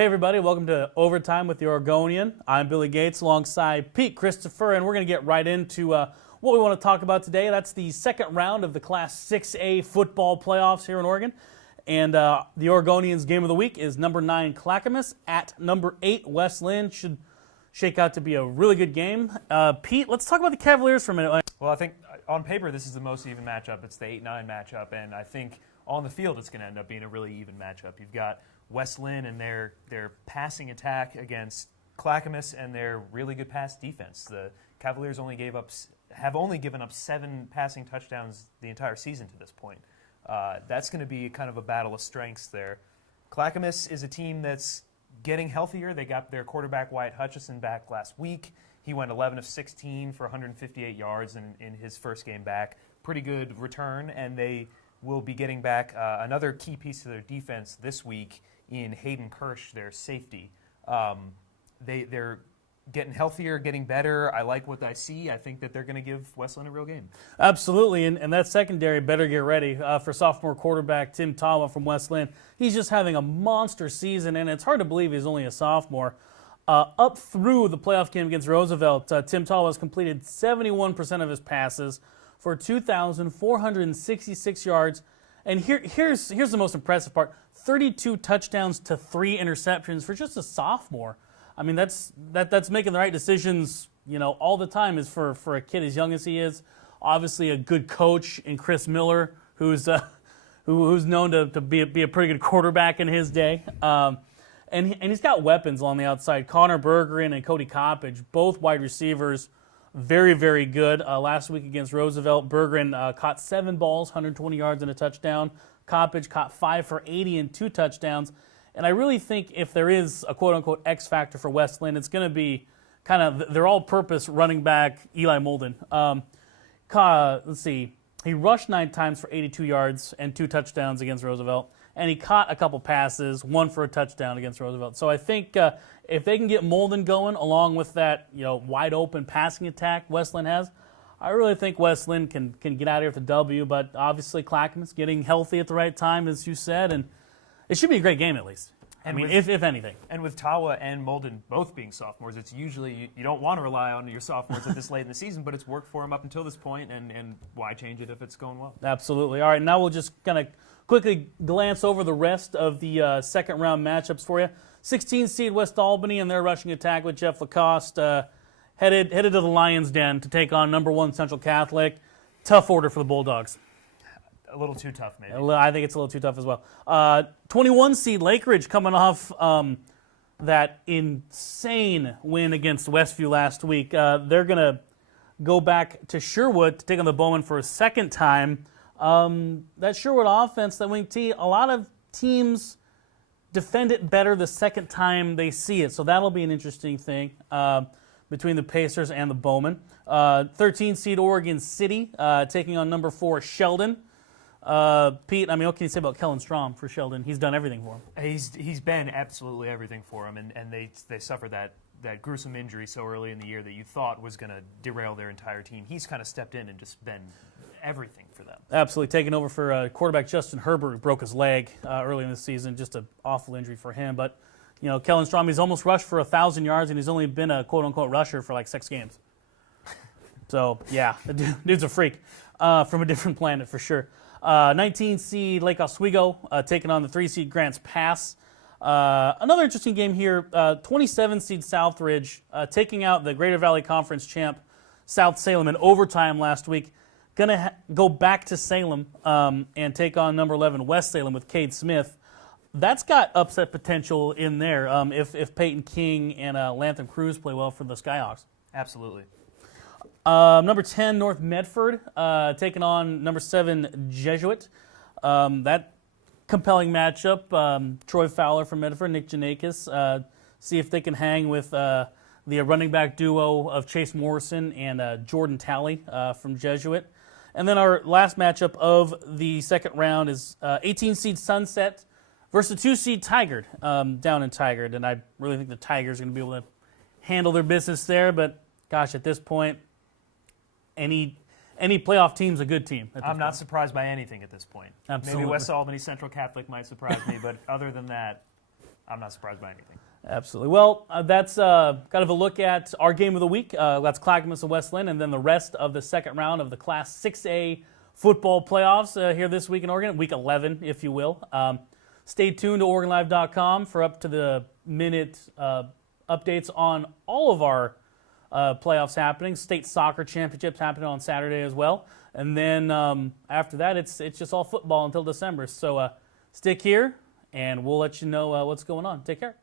Hey everybody, welcome to Overtime with the Oregonian. I'm Billy Gates alongside Pete Christopher, and we're going to get right into what we want to talk about today. That's the second round of the Class 6A football playoffs here in Oregon. And the Oregonians' game of the week is number 9 Clackamas at number 8 West Linn. Should shake out to be a really good game. Pete, let's talk about the Cavaliers for a minute. Well, I think on paper this is the most even matchup. It's the 8-9 matchup, and I think on the field it's going to end up being a really even matchup. You've got West Linn and their passing attack against Clackamas and their really good pass defense. The Cavaliers have only given up 7 passing touchdowns the entire season to this point. That's going to be kind of a battle of strengths there. Clackamas is a team that's getting healthier. They got their quarterback Wyatt Hutchison back last week. He went 11 of 16 for 158 yards in his first game back. Pretty good return, and they will be getting back another key piece of their defense this week in Hayden Kirsch, their safety. They're getting healthier, getting better. I like what I see. I think that they're going to give West Linn a real game. Absolutely, and that secondary better get ready for sophomore quarterback Tim Tawa from West Linn. He's just having a monster season, and it's hard to believe he's only a sophomore. Up through the playoff game against Roosevelt, Tim Tawa has completed 71% of his passes for 2,466 yards. And here's the most impressive part: 32 touchdowns to 3 interceptions for just a sophomore. I mean, that's making the right decisions, all the time. Is for a kid as young as he is. Obviously, a good coach in Chris Miller, who's known to be a pretty good quarterback in his day. And he's got weapons on the outside. Connor Bergeron and Cody Coppage, both wide receivers, very, very good. Last week against Roosevelt, Bergeron caught 7 balls, 120 yards and a touchdown. Coppage caught 5 for 80 and 2 touchdowns. And I really think if there is a quote-unquote X factor for West Linn, it's going to be kind of their all-purpose running back, Eli Molden. Let's see. He rushed 9 times for 82 yards and 2 touchdowns against Roosevelt. And he caught a couple passes, 1 for a touchdown against Roosevelt. So I think if they can get Molden going, along with that wide open passing attack West Linn has, I really think West Linn can get out of here with a W. But obviously Clackamas getting healthy at the right time, as you said, and it should be a great game at least. If anything. And with Tawa and Molden both being sophomores, it's usually you don't want to rely on your sophomores at this late in the season, but it's worked for them up until this point, and why change it if it's going well? Absolutely. All right, now we'll just kind of quickly glance over the rest of the second round matchups for you. 16 seed West Albany and their rushing attack with Jeff Lacoste headed to the Lions' Den to take on number 1 Central Catholic. Tough order for the Bulldogs. A little too tough, maybe. I think it's a little too tough as well. 21 seed Lake Ridge coming off that insane win against Westview last week. They're going to go back to Sherwood to take on the Bowman for a second time. That Sherwood offense, that wing T, a lot of teams defend it better the second time they see it. So that'll be an interesting thing between the Pacers and the Bowman. 13 seed Oregon City taking on number 4 Sheldon. Pete, what can you say about Kellen Strom for Sheldon? He's done everything for him. He's been absolutely everything for him, and they suffered that gruesome injury so early in the year that you thought was going to derail their entire team. He's kind of stepped in and just been everything for them. Absolutely, taking over for quarterback Justin Herbert, who broke his leg early in the season. Just an awful injury for him. But Kellen Strom, he's almost rushed for 1,000 yards, and he's only been a quote-unquote rusher for like 6 games. So yeah, the dude's a freak from a different planet for sure. 19 seed Lake Oswego taking on the 3 seed Grants Pass. Another interesting game here. 27 seed Southridge taking out the Greater Valley Conference champ South Salem in overtime last week. Gonna go back to Salem and take on number 11 West Salem with Cade Smith. That's got upset potential in there if Peyton King and Lantham Cruz play well for the Skyhawks. Absolutely. Number 10, North Medford, taking on number 7, Jesuit. That compelling matchup. Troy Fowler from Medford, Nick Janakis. See if they can hang with the running back duo of Chase Morrison and Jordan Talley from Jesuit. And then our last matchup of the second round is 18 seed Sunset versus 2 seed Tigard down in Tigard. And I really think the Tigers are going to be able to handle their business there. But gosh, at this point, any playoff team's a good team. I'm not surprised by anything at this point. Absolutely. Maybe West Albany Central Catholic might surprise me, but other than that, I'm not surprised by anything. Absolutely. Well, that's kind of a look at our game of the week. That's Clackamas and West Linn, and then the rest of the second round of the Class 6A football playoffs here this week in Oregon, week 11, if you will. Stay tuned to OregonLive.com for up-to-the-minute updates on all of our playoffs happening. State soccer championships happening on Saturday as well. And then after that, it's just all football until December. So stick here, and we'll let you know what's going on. Take care.